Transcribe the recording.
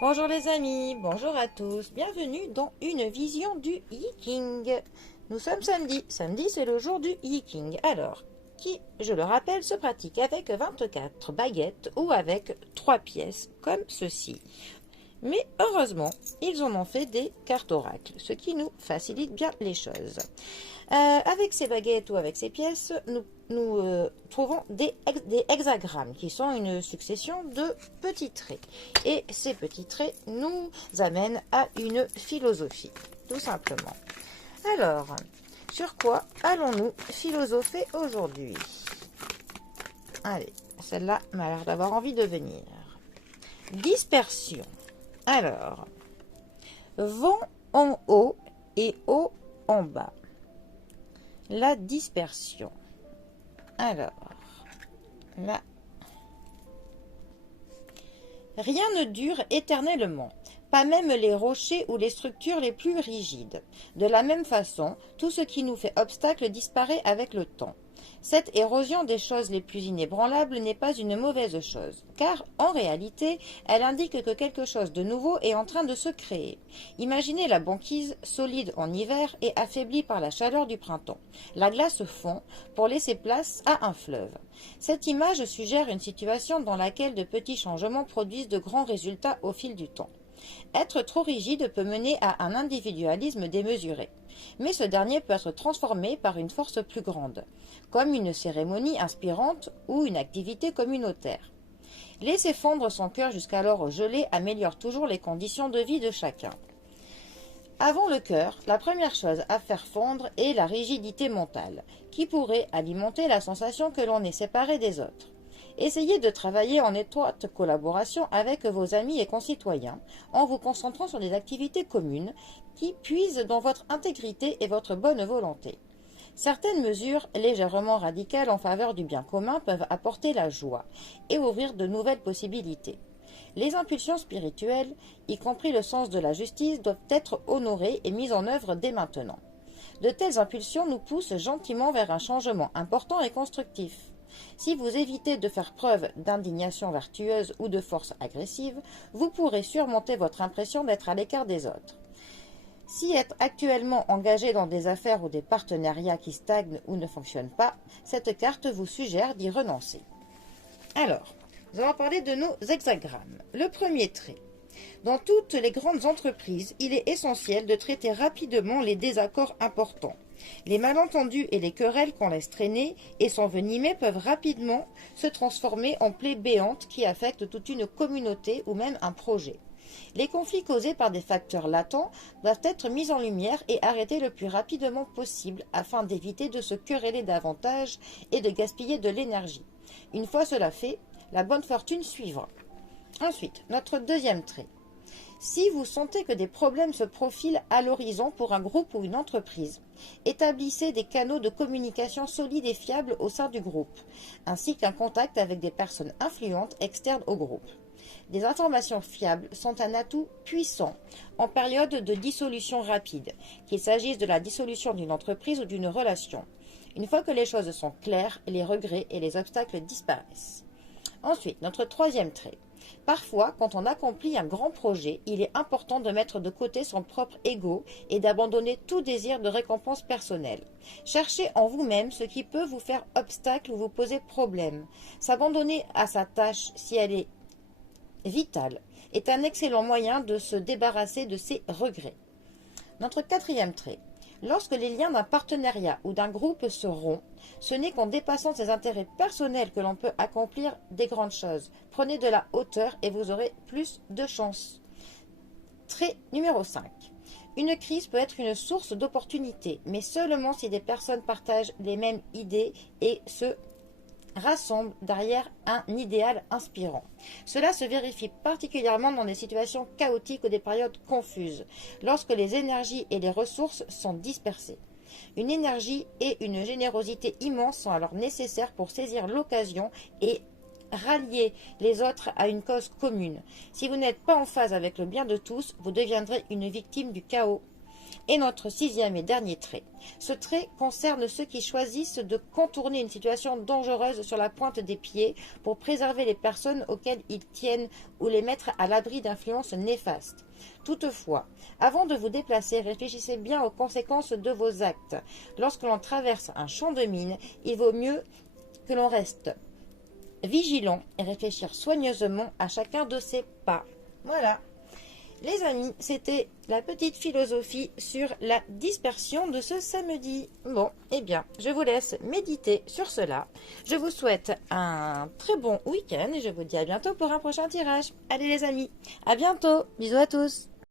Bonjour les amis, bonjour à tous, bienvenue dans une vision du Yiking. Nous sommes samedi, samedi c'est le jour du Yiking. Alors, qui, je le rappelle, se pratique avec 24 baguettes ou avec 3 pièces comme ceci. Mais heureusement, ils en ont fait des cartes oracles, ce qui nous facilite bien les choses. Avec ces baguettes ou avec ces pièces, nous trouvons des hexagrammes qui sont une succession de petits traits. Et ces petits traits nous amènent à une philosophie, tout simplement. Alors, sur quoi allons-nous philosopher aujourd'hui? Allez, celle-là m'a l'air d'avoir envie de venir. Dispersion. Alors, vent en haut et eau en bas. La dispersion. Alors, là. Rien ne dure éternellement, pas même les rochers ou les structures les plus rigides. De la même façon, tout ce qui nous fait obstacle disparaît avec le temps. Cette érosion des choses les plus inébranlables n'est pas une mauvaise chose, car, en réalité, elle indique que quelque chose de nouveau est en train de se créer. Imaginez la banquise, solide en hiver et affaiblie par la chaleur du printemps. La glace fond pour laisser place à un fleuve. Cette image suggère une situation dans laquelle de petits changements produisent de grands résultats au fil du temps. Être trop rigide peut mener à un individualisme démesuré, mais ce dernier peut être transformé par une force plus grande, comme une cérémonie inspirante ou une activité communautaire. Laisser fondre son cœur jusqu'alors gelé améliore toujours les conditions de vie de chacun. Avant le cœur, la première chose à faire fondre est la rigidité mentale, qui pourrait alimenter la sensation que l'on est séparé des autres. Essayez de travailler en étroite collaboration avec vos amis et concitoyens, en vous concentrant sur des activités communes qui puisent dans votre intégrité et votre bonne volonté. Certaines mesures légèrement radicales en faveur du bien commun peuvent apporter la joie et ouvrir de nouvelles possibilités. Les impulsions spirituelles, y compris le sens de la justice, doivent être honorées et mises en œuvre dès maintenant. De telles impulsions nous poussent gentiment vers un changement important et constructif. Si vous évitez de faire preuve d'indignation vertueuse ou de force agressive, vous pourrez surmonter votre impression d'être à l'écart des autres. Si être actuellement engagé dans des affaires ou des partenariats qui stagnent ou ne fonctionnent pas, cette carte vous suggère d'y renoncer. Alors, nous allons parler de nos hexagrammes. Le premier trait. Dans toutes les grandes entreprises, il est essentiel de traiter rapidement les désaccords importants. Les malentendus et les querelles qu'on laisse traîner et s'envenimer peuvent rapidement se transformer en plaies béantes qui affectent toute une communauté ou même un projet. Les conflits causés par des facteurs latents doivent être mis en lumière et arrêtés le plus rapidement possible afin d'éviter de se quereller davantage et de gaspiller de l'énergie. Une fois cela fait, la bonne fortune suivra. Ensuite, notre deuxième trait. Si vous sentez que des problèmes se profilent à l'horizon pour un groupe ou une entreprise, établissez des canaux de communication solides et fiables au sein du groupe, ainsi qu'un contact avec des personnes influentes externes au groupe. Des informations fiables sont un atout puissant en période de dissolution rapide, qu'il s'agisse de la dissolution d'une entreprise ou d'une relation. Une fois que les choses sont claires, les regrets et les obstacles disparaissent. Ensuite, notre troisième trait. Parfois, quand on accomplit un grand projet, il est important de mettre de côté son propre ego et d'abandonner tout désir de récompense personnelle. Cherchez en vous-même ce qui peut vous faire obstacle ou vous poser problème. S'abandonner à sa tâche, si elle est vitale, est un excellent moyen de se débarrasser de ses regrets. Notre quatrième trait. Lorsque les liens d'un partenariat ou d'un groupe se rompent, ce n'est qu'en dépassant ses intérêts personnels que l'on peut accomplir des grandes choses. Prenez de la hauteur et vous aurez plus de chance. Trait numéro 5. Une crise peut être une source d'opportunités, mais seulement si des personnes partagent les mêmes idées et se rassemblent derrière un idéal inspirant. Cela se vérifie particulièrement dans des situations chaotiques ou des périodes confuses, lorsque les énergies et les ressources sont dispersées. Une énergie et une générosité immenses sont alors nécessaires pour saisir l'occasion et rallier les autres à une cause commune. Si vous n'êtes pas en phase avec le bien de tous, vous deviendrez une victime du chaos. Et notre sixième et dernier trait. Ce trait concerne ceux qui choisissent de contourner une situation dangereuse sur la pointe des pieds pour préserver les personnes auxquelles ils tiennent ou les mettre à l'abri d'influences néfastes. Toutefois, avant de vous déplacer, réfléchissez bien aux conséquences de vos actes. Lorsque l'on traverse un champ de mines, il vaut mieux que l'on reste vigilant et réfléchir soigneusement à chacun de ses pas. Voilà. Les amis, c'était la petite philosophie sur la dispersion de ce samedi. Bon, eh bien, je vous laisse méditer sur cela. Je vous souhaite un très bon week-end et je vous dis à bientôt pour un prochain tirage. Allez les amis, à bientôt. Bisous à tous.